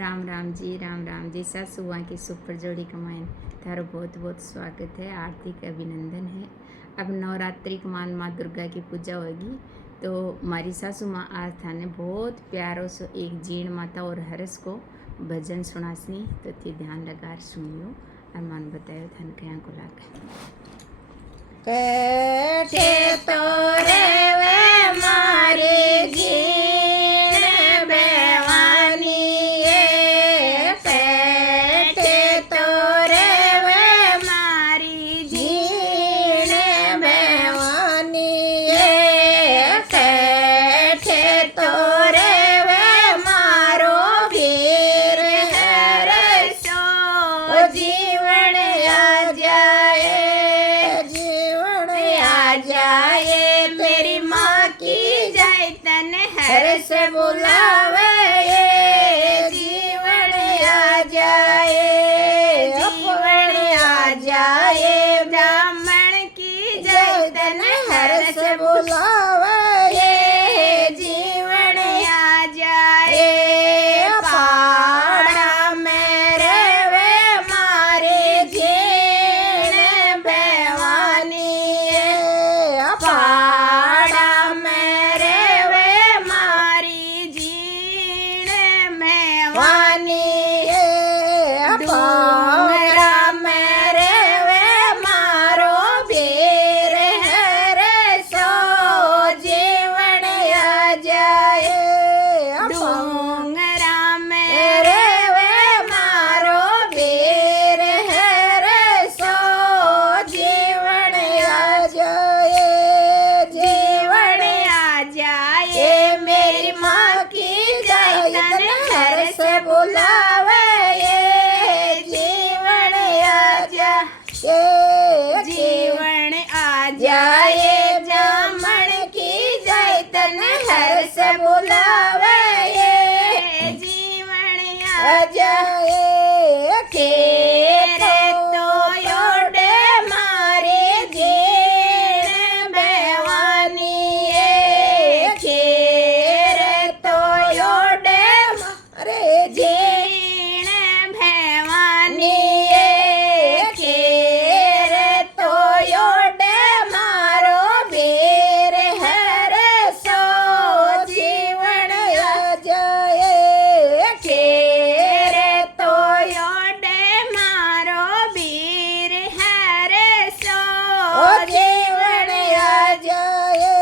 राम राम जी। सासू माँ की सुपर जोड़ी कमाएं थारो बहुत बहुत स्वागत है, हार्दिक अभिनंदन है। अब नवरात्रि के मान माँ दुर्गा की पूजा होगी, तो हमारी सासू माँ आज थाने बहुत प्यारो से एक जीण माता और हरस को भजन सुनासनी, तो थी ध्यान लगा सुनियो और मान बतायो थान कहाँ को कैठे तो रेवे मारी जीण बेवानी ये, कैठे तो रेवे मारी जीण बेवानी ये, कैठे तो रेवे मारो वीर है सो जीवन आ जाए, जाए मेरी माँ की जाए तन हर से बुलावे, ये जीवन आ जाए, जीवन आ जाए ब्राह्मण की जाए तन हर से बुलावे, ये जीवन आ जाए। पाड़ा में रेवे मारे जीण बेवानी, पाड़ा में रेवे मारी जीण बेवानी, डूंगरा में रेवे मारो वीर है रे सो जीवन आ जाए, डूंगरा में रेवे मारो वीर है रे सो जीवन आ जाए, जीवन आ जाए मेरी माँ की जाए तन घर से बुलावे, ये जीवन आ जाए, जीवन आ जाए ब्राह्मण की जाए तन घर से बुलावे, ये जीवन आ जाए। खेरे तो योडे मारे जीण बेवानी ये, खेरे तो योडे मारे जीण बेवानी ये, खेरे तो योडे मारो वीर है रे सो जीवन आ जाए, खेरे तो योडे मारो वीर है रे सो जीवन आ जाए,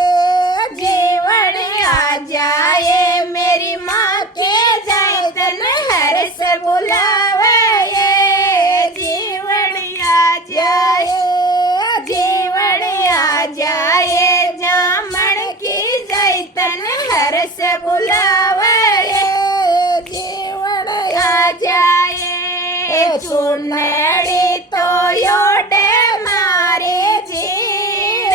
जीवन आ जाए मेरी माँ के जाए तन हर से बुलावे, ये जीवन आ जाए, जीवन आ जाए ब्राह्मण की जाए तन हर से बुलावे, ये जीवन आ जाए। चुनड़ी तो योडे मारे जीण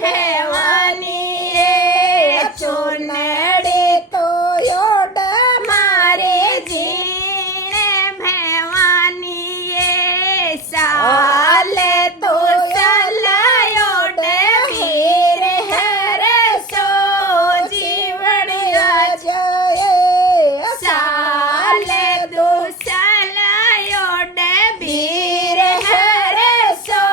बेवानी ये, चुनड़ी तो योडे मारे जीण बेवानी ये, साले तो साला योडे वीर है रे सो जीवन आ जाए, साले दो साला योडे वीर है रे सो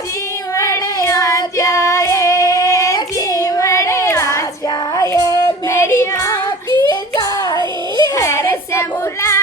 जीवन आ जाए, जीवन आ जाए मेरी माँ की जाए हर से बुला